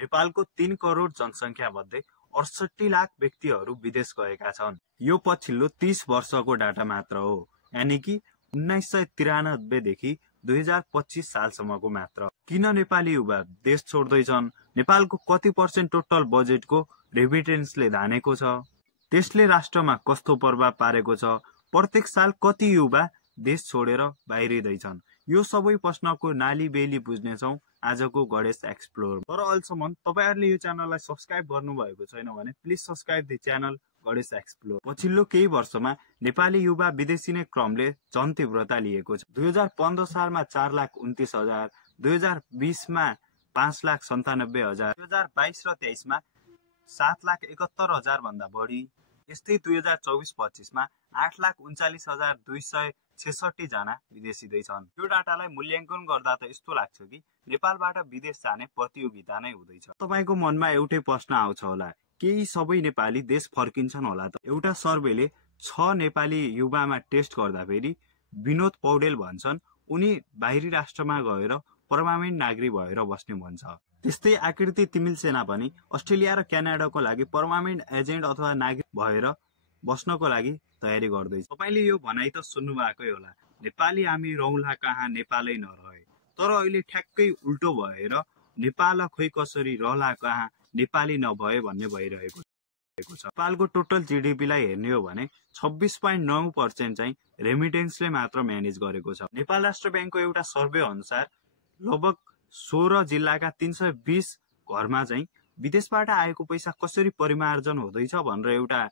नेपालको 3 करोड जनसङ्ख्या मध्ये 68 लाख व्यक्तिहरू विदेश गएका छन्। यो पछिल्लो 30 वर्षको डाटा मात्र हो, यानि कि 1993 देखि 2025 सालसम्मको मात्र। किन नेपाली युवा देश छोड्दैछन्? नेपालको कति % टोटल बजेटको रेमिटेन्सले धानेको छ? त्यसले राष्ट्रमा कस्तो प्रभाव पारेको छ? प्रत्येक साल कति युवा देश छोडेर बाहिरिँदैछन्? यो सबै प्रश्नको नाली बेली बुझ्नेछौँ आजको गणेश एक्सप्लोर। तर अहिलेसम्म तपाईहरुले यो च्यानललाई सब्स्क्राइब गर्नुभएको छैन भने please subscribe the channel Ganesh explore. पछिल्लो केही वर्षमा नेपाली युवा विदेशिने क्रमले झन तीव्रता लिएको छ। 2015 सालमा 4,29,000, 2020 मा 5,97,000, 2022 र 23 मा 7,71,000 भन्दा बढी। यस्तै 2024-25 मा 8,39,266 जना विदेशी छन्। यो डाटालाई मूल्याङ्कन गर्दा त यस्तो लाग्छ कि नेपालबाट विदेश जाने प्रतियोगिता नै हुँदैछ। तपाईको मनमा एउटै प्रश्न आउँछ होला, केही सबै नेपाली देश फर्किन्छन् होला त? एउटा सर्वेले 6 नेपाली युवामा टेस्ट गर्दा फेरि विनोद पौडेल भन्छन् उनी बाहिरी राष्ट्रमा गएर पर्मानेन्ट नागरिक भएर बस्ने भन्छ। त्यस्तै आकृति तिमिल सेना पनि अस्ट्रेलिया र क्यानाडाको लागि पर्मानेन्ट एजेन्ट अथवा नागरिक भएर बस्नको लागि तयारी गर्दैछ। तपाईले यो भनाइ त सुन्नु भएकै होला, नेपाली हामी रौला कहाँ नेपालै नरहे। तर अहिले ठ्याक्कै उल्टो भएर नेपाल खोइ कसरी रहला कहाँ नेपाली नभए भन्ने भइरहेको छ। नेपालको टोटल जीडीपी लाई हेर्ने हो भने 26.9% चाहिँ रेमिटेन्सले मात्र म्यानेज गरेको छ। नेपाल राष्ट्र ब्याङ्कको एउटा सर्वे अनुसार लगभग 16 जिल्लाका 320 घरमा चाहिँ विदेशबाट आएको पैसा कसरी परिमार्जन हुँदैछ भनेर एउटा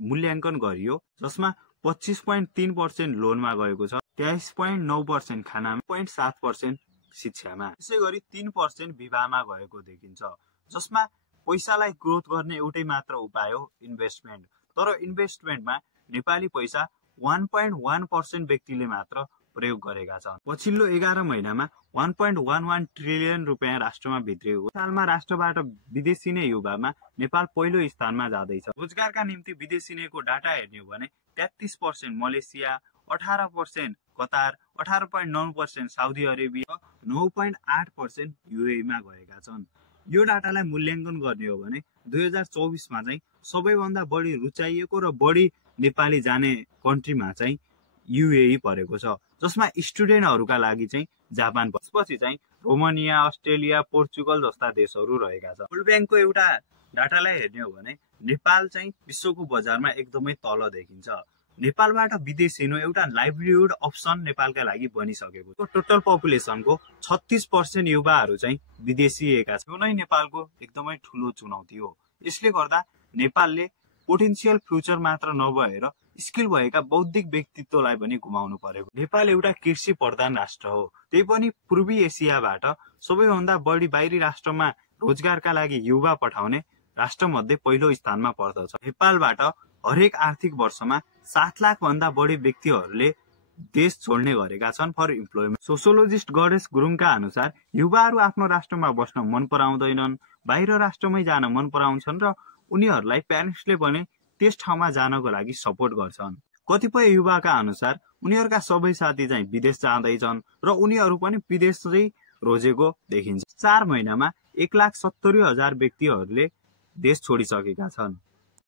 मूल्याङ्कन गरियो, जसमा 25.3% लोनमा गएको छ, 23.9% खानामा, 0.7% शिक्षामा, त्यसै गरी 3% विवाहमा गएको देखिन्छ। जसमा पैसालाई ग्रोथ गर्ने एउटै मात्र उपाय हो इन्भेस्टमेन्ट। तर इन्भेस्टमेन्टमा नेपाली पैसा 1.1% व्यक्तिले मात्र प्रयोग गरेका छन्। पछिल्लो 11 महिनामा 1.11 ट्रिलियन रुपियाँ राष्ट्रमा भित्रिएको। सालमा राष्ट्रबाट विदेशिने युवामा नेपाल पहिलो स्थानमा जाँदैछ। रोजगारका निम्ति विदेशिनेको डाटा हेर्ने हो भने 33% Malaysia, 18% Qatar, 18.9% Saudi Arabia, 9.8% UAE मा गएका छन्। यो डाटालाई मूल्याङ्कन गर्ने हो भने 2024 मा चाहिँ सबैभन्दा बढी रुचाइएको र बढी नेपाली जाने कन्ट्रीमा चाहिँ युएई परेको छ, जसमा स्टुडेन्टहरूका लागि चाहिँ जापान, त्यसपछि चाहिँ रोमानिया, अस्ट्रेलिया, पोर्चुगल जस्ता देशहरू रहेका छन्। वर्ल्ड ब्याङ्कको एउटा डाटालाई हेर्ने हो भने नेपाल चाहिँ विश्वको बजारमा एकदमै तल देखिन्छ। नेपालबाट विदेश हिँड्नु एउटा लाइभलीहुड अप्सन नेपालका लागि बनिसकेको छ। टोटल पपुलेसनको 36% युवाहरू चाहिँ विदेशिएका छन्। यो नै नेपालको एकदमै ठूलो चुनौती हो। यसले गर्दा नेपालले पोटेन्शियल फ्युचर मात्र नभएर स्किल भएका बौद्धिक व्यक्तित्वलाई पनि गुमाउनु परेको। नेपाल एउटा कृषि प्रधान राष्ट्र हो, त्यही पनि पूर्वी एसियाबाट सबैभन्दा बढी बाहिरी राष्ट्रमा रोजगारका लागि युवा पठाउने राष्ट्र मध्ये पहिलो स्थानमा पर्दछ। नेपालबाट हरेक आर्थिक वर्षमा 7 लाख भन्दा बढी व्यक्तिहरूले देश छोड्ने गरेका छन् फर इम्प्लोइमेन्ट। सोसियोलोजिस्ट गणेश गुरुङका अनुसार युवाहरू आफ्नो राष्ट्रमा बस्न मन पराउँदैनन्, बाहिर राष्ट्रमै जान मन पराउँछन् र उनीहरूलाई प्यारेन्ट्सले पनि त्यस ठाउँमा जानको लागि सपोर्ट गर्छन्। कतिपय युवाका अनुसार उनीहरूका सबै साथी चाहिँ विदेश जाँदैछन् र उनीहरू पनि विदेश चाहिँ रोजेको देखिन्छ। 4 महिनामा 1,70,000 व्यक्तिहरूले देश छोडिसकेका छन्।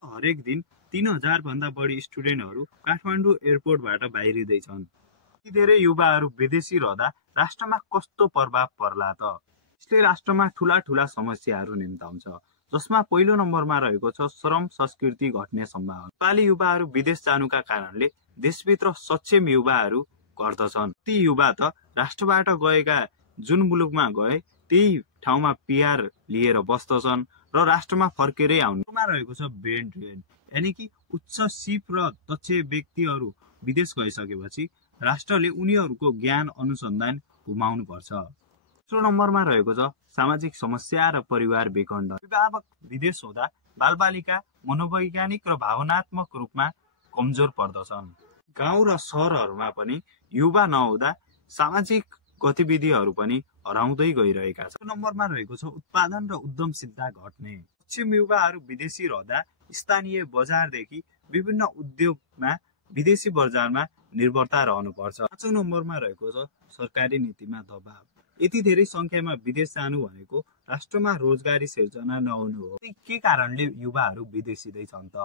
हरेक दिन 3,000 भन्दा बढी स्टुडेन्टहरू काठमाडौँ एयरपोर्टबाट बाहिरिँदैछन्। यति धेरै युवाहरू विदेशी रहँदा राष्ट्रमा कस्तो प्रभाव पर्ला त? यसले राष्ट्रमा ठूला ठूला समस्याहरू निम्ताउँछ, जसमा पहिलो नम्बरमा रहेको छ श्रम संस्कृति घट्ने सम्भावना। नेपाली युवाहरू विदेश जानुका कारणले देशभित्र सक्षम युवाहरू घट्दछन्। ती युवा त राष्ट्रबाट गएका जुन मुलुकमा गए त्यही ठाउँमा पीआर लिएर बस्दछन् र राष्ट्रमा फर्केरै आउनुमा रहेको छ ब्रेन ड्रेन, यानि कि उच्च सिप र दक्ष व्यक्तिहरू विदेश गइसकेपछि राष्ट्रले उनीहरूको ज्ञान अनुसन्धान गुमाउनु पर्छ। दोस्रो नम्बरमा रहेको छ सामाजिक समस्या र परिवार विखण्डन। अभिभावक विदेश हुँदा बालबालिका मनोवैज्ञानिक र भावनात्मक रूपमा कमजोर पर्दछन्। गाउँ र शहरहरूमा पनि युवा नहुँदा सामाजिक गतिविधिहरू पनि हराउँदै गइरहेका छन्। नम्बरमा रहेको छ उत्पादन र उद्यमशीलता घट्ने। सक्षम युवाहरू विदेशी रहँदा स्थानीय बजारदेखि विभिन्न उद्योगमा विदेशी बजारमा निर्भरता रहनुपर्छ। 5औं नम्बरमा रहेको छ सरकारी नीतिमा दबाव। यति धेरै संख्यामा विदेश जानु भनेको राष्ट्रमा रोजगारी सिर्जना नहुनु हो। के कारणले युवाहरू विदेशिँदैछन् त?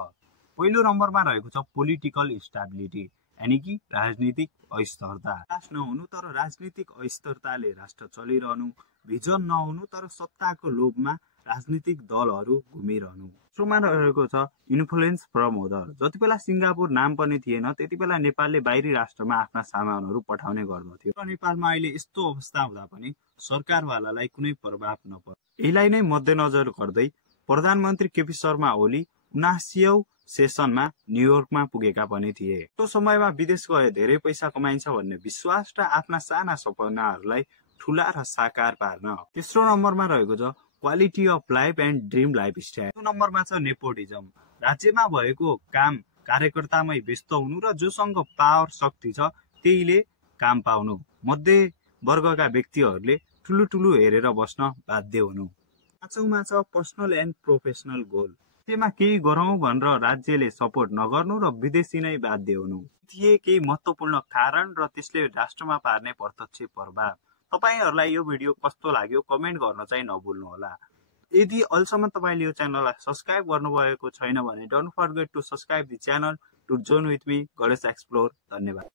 पहिलो नम्बरमा रहेको छ पोलिटिकल स्टेबिलिटी, यानि कि राजनीतिक अस्थिरता। विकास नहुनु तर राजनीतिक अस्थिरताले राष्ट्र चलिरहनु, भिजन नहुनु तर सत्ताको लोभमा राजनीतिक दलहरू घुमिरहनु। दोस्रोमा रहेको छ इन्फ्लुएन्स फ्रम अदर। जति बेला सिङ्गापुर नाम पनि थिएन त्यति बेला नेपालले बाहिरी राष्ट्रमा आफ्ना सामानहरू पठाउने गर्दथ्यो। र नेपालमा अहिले यस्तो अवस्था हुँदा पनि सरकारवालालाई कुनै प्रभाव नपर्छ। यसलाई नै मध्यनजर गर्दै प्रधानमन्त्री केपी शर्मा ओली 79औं सेसनमा न्युयोर्कमा पुगेका पनि थिए। त्यो समयमा विदेश गए धेरै पैसा कमाइन्छ भन्ने विश्वास र आफ्ना साना सपनाहरूलाई ठूला र साकार पार्न। तेस्रो नम्बरमा रहेको छ quality of life and dream lifestyle. चौथो नम्बरमा छ नेपोटिजम। राज्यमा भएको काम कार्यकर्तामै व्यस्त हुनु र जोसँग पावर शक्ति छ त्यहीले काम पाउनु। मध्य वर्गका व्यक्तिहरूले ठुलो हेरेर बस्न बाध्य हुनु। पाँचौंमा छ पर्सनल एन्ड प्रोफेसनल गोल। त्यसमा केही गरौं भनेर राज्यले सपोर्ट नगर्नु र विदेशी नै बाध्य हुनु। थिए केही महत्त्वपूर्ण कारण र त्यसले राष्ट्रमा पार्ने प्रत्यक्ष प्रभाव। तपाईहरुलाई यो भिडियो कस्तो लाग्यो कमेन्ट गर्न चाहिँ नभुल्नु होला। यदि अहिलेसम्म तपाईले यो च्यानललाई सब्स्क्राइब गर्नुभएको छैन भने don't forget to subscribe the channel to join with me Ganesh explore. धन्यवाद।